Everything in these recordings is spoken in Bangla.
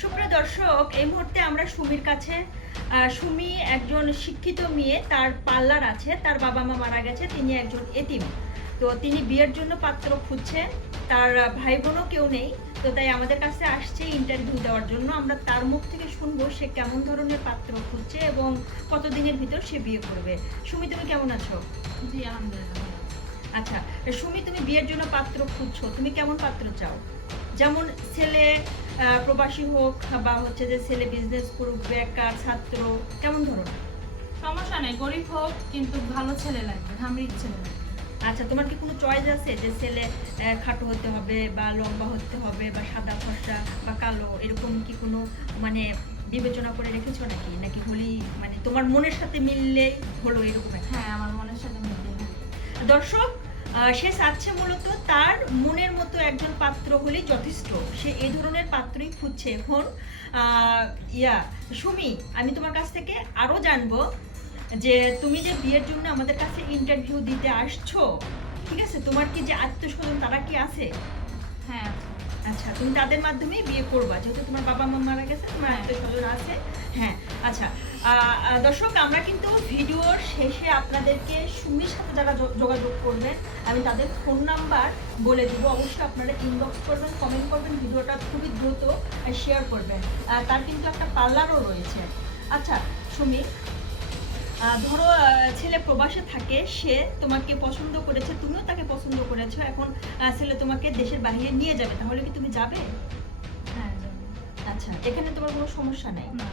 সুপ্রিয় দর্শক, এই মুহূর্তে আমরা সুমির কাছে। সুমি একজন শিক্ষিত মেয়ে, তার পার্লার আছে, তার বাবা মা মারা গেছে, তিনি একজন এতিম। তো তিনি বিয়ের জন্য পাত্র খুঁজছে, তার ভাই বোনও কেউ নেই। তো তাই আমাদের কাছে আসছে ইন্টারভিউ দেওয়ার জন্য। আমরা তার মুখ থেকে শুনবো সে কেমন ধরনের পাত্র খুঁজছে এবং কতদিনের ভিতর সে বিয়ে করবে। সুমি, তুমি কেমন আছো? জি আলহামদুলিল্লাহ। আচ্ছা সুমি, তুমি বিয়ের জন্য পাত্র খুঁজছো, তুমি কেমন পাত্র চাও? যেমন ছেলে প্রবাসী হোক বা হচ্ছে যে ছেলে বিজনেস করুক, বেকার, ছাত্র, কেমন ধরনের? সমস্যা নেই, গরিব হোক কিন্তু ভালো ছেলে লাগবে, ধামরিক ছেলে লাগবে। আচ্ছা, তোমার কি কোনো চয়েস আছে যে ছেলে খাটো হতে হবে বা লম্বা হতে হবে বা সাদা ফর্সা বা কালো, এরকম কি কোনো মানে বিবেচনা করে রেখেছো নাকি নাকি হলি মানে তোমার মনের সাথে মিললে হলো এরকম? হ্যাঁ, আমার মনের সাথে মিলবে। দর্শক, সে চাচ্ছে মূলত তার মনের মতো একজন পাত্র হলেই যথেষ্ট। সে এই ধরনের পাত্রই খুঁজছে এখন। সুমি, আমি তোমার কাছ থেকে আরও জানবো যে তুমি যে বিয়ের জন্য আমাদের কাছে ইন্টারভিউ দিতে আসছো, ঠিক আছে, তোমার কি যে আত্মীয়স্বজন তারা কি আছে? হ্যাঁ। আচ্ছা, তুমি তাদের মাধ্যমেই বিয়ে করবা, যেহেতু তোমার বাবা মা মারা গেছে, তোমার আত্মীয়স্বজন আছে। হ্যাঁ, আচ্ছা। দর্শক, আমরা কিন্তু ভিডিওর শেষে আপনাদেরকে সুমির সাথে যারা যোগাযোগ করবেন আমি তাদের ফোন নাম্বার বলে দিব। অবশ্যই আপনারা ইনবক্স করবেন, কমেন্ট করবেন, ভিডিওটা খুবই দ্রুত শেয়ার করবেন। তার কিন্তু একটা পার্লারও রয়েছে। আচ্ছা সুমি, ধরো ছেলে প্রবাসে থাকে, সে তোমাকে পছন্দ করেছে, তুমিও তাকে পছন্দ করেছো, এখন ছেলে তোমাকে দেশের বাইরে নিয়ে যাবে, তাহলে কি তুমি যাবে? হ্যাঁ যাবে। আচ্ছা, এখানে তোমার কোনো সমস্যা নাই? না।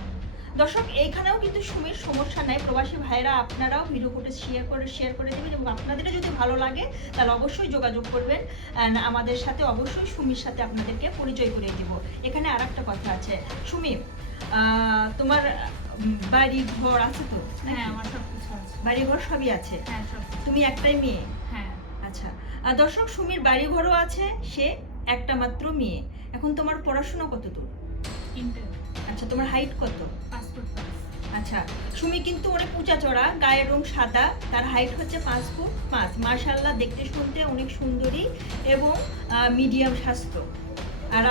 দর্শক, এইখানেও কিন্তু সুমির সমস্যা নাই। প্রবাসী ভাইরা আপনারাও ভিডিও ফুটে শেয়ার করে দেবেন এবং আপনাদেরও যদি ভালো লাগে তাহলে অবশ্যই যোগাযোগ করবেন আমাদের সাথে। অবশ্যই সুমির সাথে আপনাদেরকে পরিচয় করিয়ে দিব। এখানে আর একটা কথা আছে সুমি, তোমার বাড়ি ঘর আছে তো? হ্যাঁ, আমার সব কিছু আছে। বাড়ি ঘর সবই আছে? হ্যাঁ, সব। তুমি একটাই মেয়ে? হ্যাঁ। আচ্ছা, দর্শক, সুমির বাড়ি ঘরও আছে, সে একটা মাত্র মেয়ে। এখন তোমার পড়াশোনা কত দূর? ইন্টার। আচ্ছা, তোমার হাইট কত? Passport pass. আচ্ছা, সুমি কিন্তু অনেক উঁচা চড়া, গায়ের রং সাদা, তার হাইট হচ্ছে 5 ফুট 5। মাশাআল্লাহ, দেখতে শুনতে অনেক সুন্দরী এবং মিডিয়াম স্বাস্থ্য। আর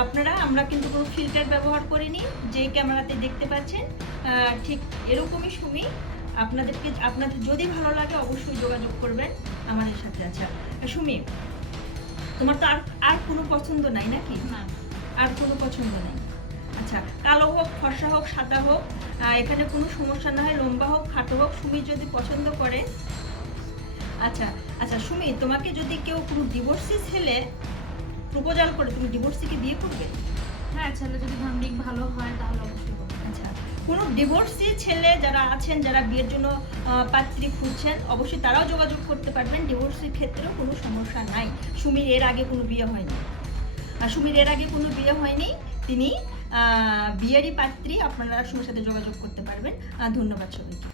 আমরা কিন্তু কোনো ফিল্টার ব্যবহার করিনি, যে ক্যামেরাতে দেখতে পাচ্ছেন ঠিক এরকমই সুমি। আপনাদের যদি ভালো লাগে অবশ্যই যোগাযোগ করবেন আমাদের সাথে। আচ্ছা সুমি, তোমার তো আর কোনো পছন্দ নাই নাকি? না। আর কোনো পছন্দ নেই? আচ্ছা, কালো হোক, ফর্সা হোক, সাদা হোক, এখানে কোনো সমস্যা না হয়, লম্বা হোক, খাটো হোক, সুমি যদি পছন্দ করে। আচ্ছা আচ্ছা সুমি, তোমাকে যদি কেউ কোনো ডিভোর্সি ছেলে প্রপোজাল করে, তুমি ডিভোর্সিকে বিয়ে করবে? হ্যাঁ, ছেলে যদি ধামরিক ভালো হয় তাহলে অবশ্যই করবো। আচ্ছা, কোনো ডিভোর্সি ছেলে যারা আছেন, যারা বিয়ের জন্য পাত্রী খুঁজছেন, অবশ্যই তারাও যোগাযোগ করতে পারবেন। ডিভোর্সির ক্ষেত্রেও কোনো সমস্যা নাই। সুমির এর আগে কোনো বিয়ে হয়নি। তিনি বিয়েরই পাত্রী। আপনারা সুমির সাথে যোগাযোগ করতে পারবেন। ধন্যবাদ সবাইকে।